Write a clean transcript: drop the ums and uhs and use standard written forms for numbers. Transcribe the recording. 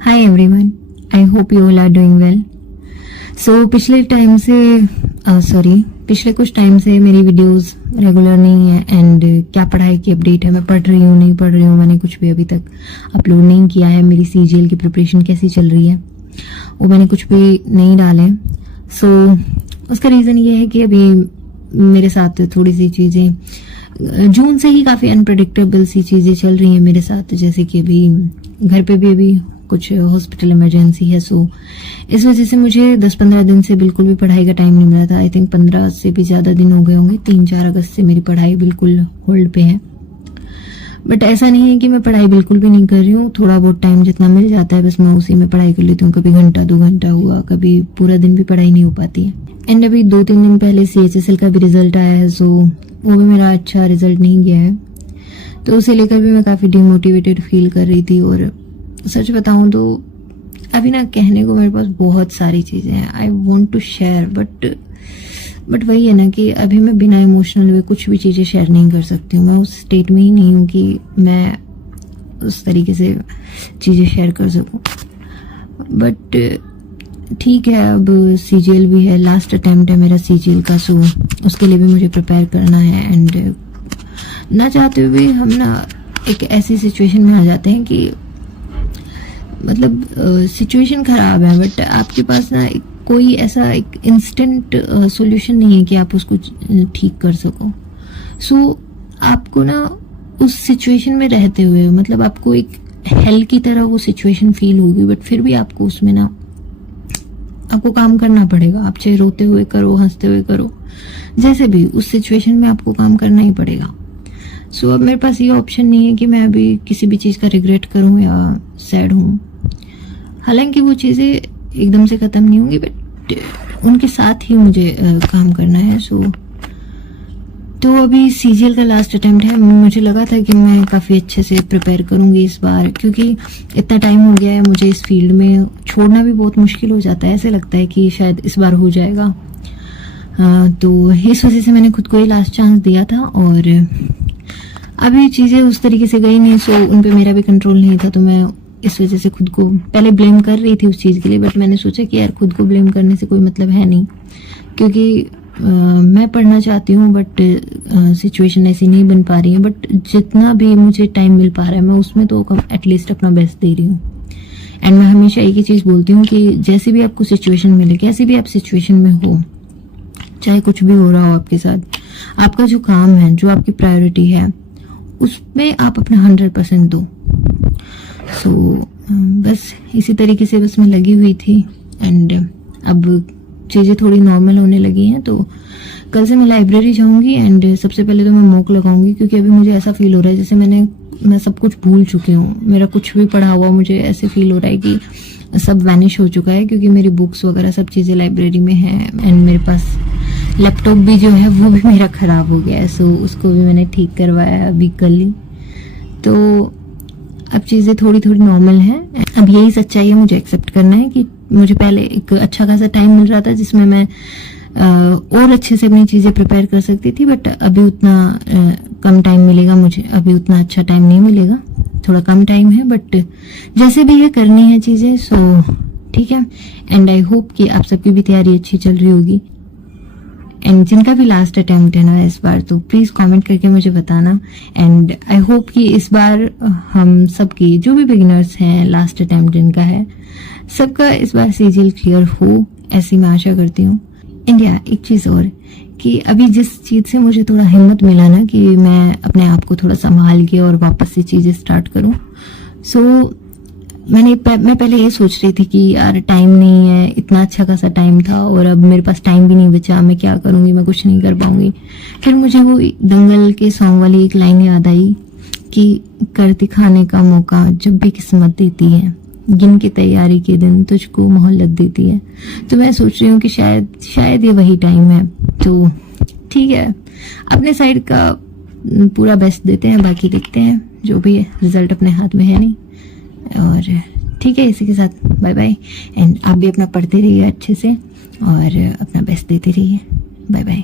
Hi everyone, I hope you all are doing well. So पिछले कुछ time से मेरी वीडियोस रेगुलर नहीं है एंड क्या पढ़ाई की अपडेट है, मैं पढ़ रही हूँ नहीं पढ़ रही हूँ, मैंने कुछ भी अभी तक अपलोड नहीं किया है। मेरी सीजीएल की प्रिपरेशन कैसी चल रही है वो मैंने कुछ भी नहीं डाले। सो उसका रीज़न ये है कि अभी मेरे साथ थोड़ी सी चीज़ें जून से ही काफ़ी अनप्रडिक्टेबल सी चीज़ें चल रही हैं मेरे साथ, जैसे कि अभी घर पे भी अभी कुछ हॉस्पिटल इमरजेंसी है। सो इस वजह से मुझे 10-15 दिन से बिल्कुल भी पढ़ाई का टाइम नहीं मिला था। आई थिंक 15 से भी ज़्यादा दिन हो गए होंगे। 3-4 अगस्त से मेरी पढ़ाई बिल्कुल होल्ड पे है। बट ऐसा नहीं है कि मैं पढ़ाई बिल्कुल भी नहीं कर रही हूँ। थोड़ा बहुत टाइम जितना मिल जाता है बस मैं उसी में पढ़ाई कर लेती हूँ। कभी घंटा 2 घंटा हुआ, कभी पूरा दिन भी पढ़ाई नहीं हो पाती है। एंड अभी 2-3 दिन पहले CHSL का भी रिजल्ट आया है, सो वो भी मेरा अच्छा रिजल्ट नहीं गया है, तो उसे लेकर भी मैं काफ़ी डिमोटिवेटेड फील कर रही थी। और सच बताऊं तो अभी ना कहने को मेरे पास बहुत सारी चीज़ें हैं, I want to share, but वही है ना कि अभी मैं बिना इमोशनल हुए कुछ भी चीज़ें शेयर नहीं कर सकती हूँ। मैं उस स्टेट में ही नहीं हूँ कि मैं उस तरीके से चीज़ें शेयर कर सकूँ। बट ठीक है, अब CGL भी है, लास्ट अटेम्प्ट है मेरा CGL का, सो उसके लिए भी मुझे प्रिपेयर करना है। एंड ना चाहते हुए भी हम ना एक ऐसी सिचुएशन में आ जाते हैं कि मतलब सिचुएशन ख़राब है बट आपके पास ना कोई ऐसा एक इंस्टेंट सॉल्यूशन नहीं है कि आप उसको ठीक कर सको। सो आपको ना उस सिचुएशन में रहते हुए मतलब आपको एक हेल की तरह वो सिचुएशन फील होगी, बट फिर भी आपको उसमें ना आपको काम करना पड़ेगा। आप चाहे रोते हुए करो, हंसते हुए करो, जैसे भी उस सिचुएशन में आपको काम करना ही पड़ेगा। सो अब मेरे पास ये ऑप्शन नहीं है कि मैं अभी किसी भी चीज़ का रिग्रेट करूं या सैड हूं। हालांकि वो चीज़ें एकदम से ख़त्म नहीं होंगी, बट उनके साथ ही मुझे काम करना है। सो तो अभी CGL का लास्ट अटेम्प्ट है। मुझे लगा था कि मैं काफ़ी अच्छे से प्रिपेयर करूंगी इस बार, क्योंकि इतना टाइम हो गया है मुझे इस फील्ड में, छोड़ना भी बहुत मुश्किल हो जाता है। ऐसे लगता है कि शायद इस बार हो जाएगा। तो इस वजह से मैंने खुद को ही लास्ट चांस दिया था और अभी चीज़ें उस तरीके से गई नहीं, सो उन पे मेरा भी कंट्रोल नहीं था। तो मैं इस वजह से खुद को पहले ब्लेम कर रही थी उस चीज़ के लिए, बट मैंने सोचा कि यार खुद को ब्लेम करने से कोई मतलब है नहीं, क्योंकि मैं पढ़ना चाहती हूँ बट सिचुएशन ऐसी नहीं बन पा रही है। बट जितना भी मुझे टाइम मिल पा रहा है मैं उसमें तो एटलीस्ट अपना बेस्ट दे रही हूँ। एंड मैं हमेशा एक ही चीज़ बोलती हूँ कि जैसे भी आपको सिचुएशन मिले, कैसे भी आप सिचुएशन में हो, चाहे कुछ भी हो रहा हो आपके साथ, आपका जो काम है, जो आपकी प्रायोरिटी है, उसमें आप अपना 100% दो। सो बस इसी तरीके से बस मैं लगी हुई थी। एंड अब चीज़ें थोड़ी नॉर्मल होने लगी हैं, तो कल से मैं लाइब्रेरी जाऊंगी एंड सबसे पहले तो मैं मॉक लगाऊंगी, क्योंकि अभी मुझे ऐसा फील हो रहा है जैसे मैं सब कुछ भूल चुकी हूँ। मेरा कुछ भी पढ़ा हुआ मुझे ऐसे फील हो रहा है कि सब वैनिश हो चुका है, क्योंकि मेरी बुक्स वगैरह सब चीज़ें लाइब्रेरी में हैं। एंड मेरे पास लैपटॉप भी जो है वो भी मेरा ख़राब हो गया है, सो उसको भी मैंने ठीक करवाया है अभी कल ही। तो अब चीज़ें थोड़ी थोड़ी नॉर्मल हैं। अब यही सच्चाई है, मुझे एक्सेप्ट करना है कि मुझे पहले एक अच्छा खासा टाइम मिल रहा था जिसमें मैं और अच्छे से अपनी चीज़ें प्रिपेयर कर सकती थी, बट अभी उतना कम टाइम मिलेगा मुझे, अभी उतना अच्छा टाइम नहीं मिलेगा, थोड़ा कम टाइम है। बट जैसे भी है करनी है चीज़ें, सो ठीक है। एंड आई होप कि आप सबकी भी तैयारी अच्छी चल रही होगी। एंड जिनका भी लास्ट अटेम्प्ट है ना इस बार, तो प्लीज़ कमेंट करके मुझे बताना। एंड आई होप कि इस बार हम सबकी, जो भी बिगिनर्स हैं, लास्ट अटेम्प्ट जिनका है, सबका इस बार CGL क्लियर हो, ऐसी मैं आशा करती हूँ। इंडिया एक चीज़ और कि अभी जिस चीज़ से मुझे थोड़ा हिम्मत मिला ना कि मैं अपने आप को थोड़ा संभाल के और वापस से चीज़ें स्टार्ट करूँ। सो मैं पहले ये सोच रही थी कि यार टाइम नहीं है, इतना अच्छा खासा टाइम था और अब मेरे पास टाइम भी नहीं बचा, मैं क्या करूँगी, मैं कुछ नहीं कर पाऊँगी। फिर मुझे वो दंगल के सॉन्ग वाली एक लाइन याद आई कि कर दिखाने का मौका जब भी किस्मत देती है, गिन के तैयारी के दिन तुझको मोहलत देती है। तो मैं सोच रही हूँ कि शायद ये वही टाइम है। तो ठीक है, अपने साइड का पूरा बेस्ट देते हैं, बाकी देखते हैं, जो भी है रिजल्ट अपने हाथ में है नहीं। और ठीक है, इसी के साथ बाय बाय। एंड आप भी अपना पढ़ते रहिए अच्छे से और अपना बेस्ट देते रहिए। Bye bye.